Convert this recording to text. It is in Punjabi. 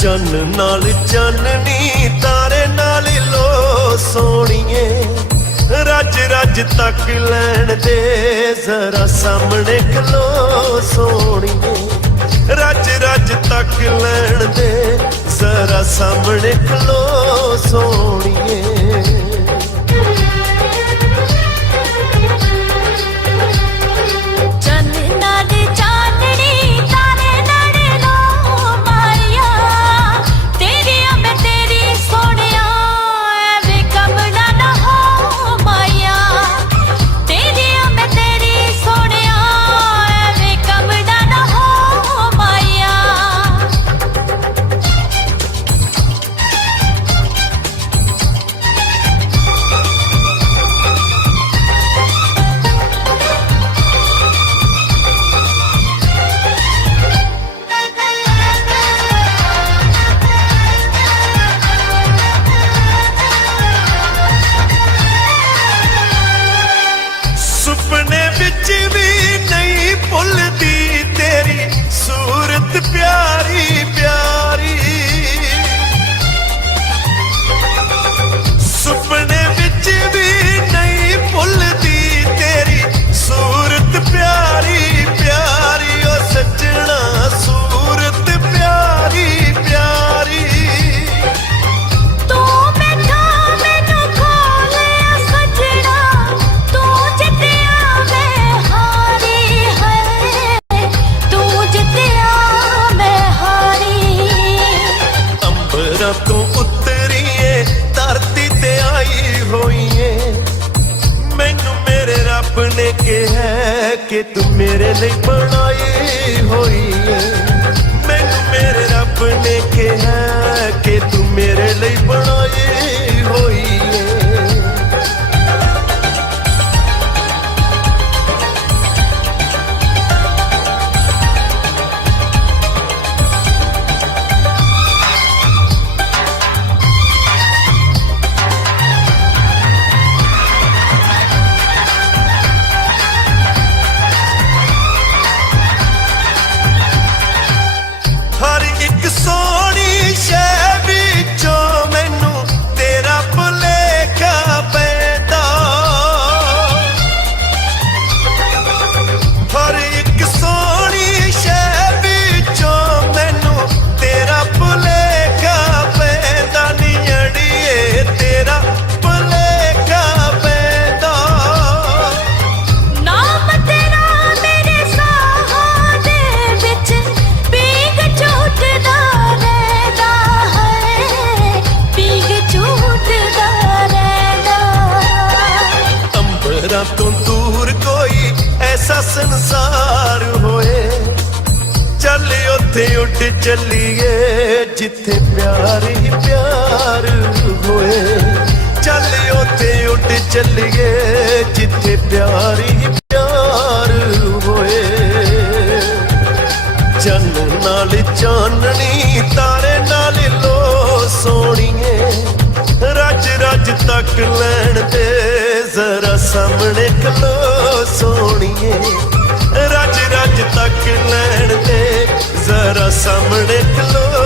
ਚੰਨ ਨਾਲ ਚਾਨਣੀ ਤਾਰੇ ਨਾਲ ਲੋ ਸੋਣੀਏ, ਰੱਜ ਰੱਜ ਤੱਕ ਲੈਣ ਦੇ ਜ਼ਰਾ ਸਾਹਮਣੇ ਖਲੋ ਸੋਣੀਏ, ਰੱਜ ਰੱਜ ਤੱਕ ਲੈਣ ਦੇ ਜ਼ਰਾ ਸਾਹਮਣੇ ਖਲੋ ਸੋਣੀਏ। ਸੁਪਨੇ ਵਿੱਚ ਵੀ ਨਹੀਂ ਭੁੱਲਦੀ ਤੇਰੀ ਸੂਰਤ ਪਿਆਰੀ ਪਿਆਰੀ, ਸੁਪਨੇ ਵਿੱਚ ਵੀ ਨਹੀਂ ਭੁੱਲਦੀ ਤੇਰੀ ਸੂਰਤ ਪਿਆਰੀ ਪਿਆਰੀ, ਓ ਸੱਜਣਾ ਸੂਰਤ ਪਿਆਰੀ ਪਿਆਰੀ। ਤੂੰ ਉਤਰੀਏ ਧਰਤੀ ਤੇ ਆਈ ਹੋਈਏ, ਮੈਨੂੰ ਮੇਰੇ ਰੱਬ ਨੇ ਕਿਹਾ ਕਿ ਤੂੰ ਮੇਰੇ ਲਈ ਬਣਾਈ ਹੋਈਏ, ਮੈਨੂੰ ਮੇਰੇ ਰੱਬ ਨੇ ਕਿਹਾ ਕਿ ਤੂੰ ਮੇਰੇ ਲਈ ਬਣਾਈ ਹੋਈਏ। ਸੋਹਣੀ ਸ਼ੈ ਵਿੱਚੋਂ ਮੈਨੂੰ ਤੇਰਾ ਭੁਲੇਖਾ ਪੈਂਦਾ, ਹਰ ਇੱਕ ਸੋਹਣੀ ਸ਼ੈ ਵਿੱਚੋਂ ਮੈਨੂੰ ਤੇਰਾ ਭੁਲੇਖਾ ਪੈਂਦਾ, ਨੀ ਅੜੀਏ ਤੇਰਾ ਭੁਲੇਖਾ ਪੈਂਦਾ। ਨਾਮ ਤੇਰਾ ਮੇਰੇ ਸਾਹਾਂ ਦੇ ਵਿੱਚ ਪੀਂਘ ਝੂਟਦਾ ਰਹਿੰਦਾ ਹੈ, ਪੀਂਘ ਝੂਟਦਾ ਰਹਿੰਦਾ। ਅੰਬਰਾਂ ਤੋਂ ਦੂਰ ਕੋਈ ਐਸਾ ਸੰਸਾਰ ਹੋਏ, ਚੱਲ ਉੱਥੇ ਉੱਡ ਚੱਲੀਏ ਜਿੱਥੇ ਪਿਆਰ ਹੀ ਪਿਆਰ ਹੋਏ, ਚੱਲ ਉੱਥੇ ਉੱਡ ਚੱਲੀਏ ਜਿੱਥੇ ਪਿਆਰ ਹੀ ਪਿਆਰ ਹੋਏ। ਚੰਨ ਨਾਲ ਚਾਨਣੀ ਤਾਰੇ ਨਾਲ ਲੋ ਸੋਣੀਏ, ਰੱਜ ਰੱਜ ਤੱਕ ਲੈਣ ਦੇ ਜ਼ਰਾ ਸਾਹਮਣੇ ਖਲੋ ਸੋਣੀਏ, ਰੱਜ ਰੱਜ ਤੱਕ ਲੈਣ ਦੇ ਜ਼ਰਾ ਸਾਹਮਣੇ ਖਲੋ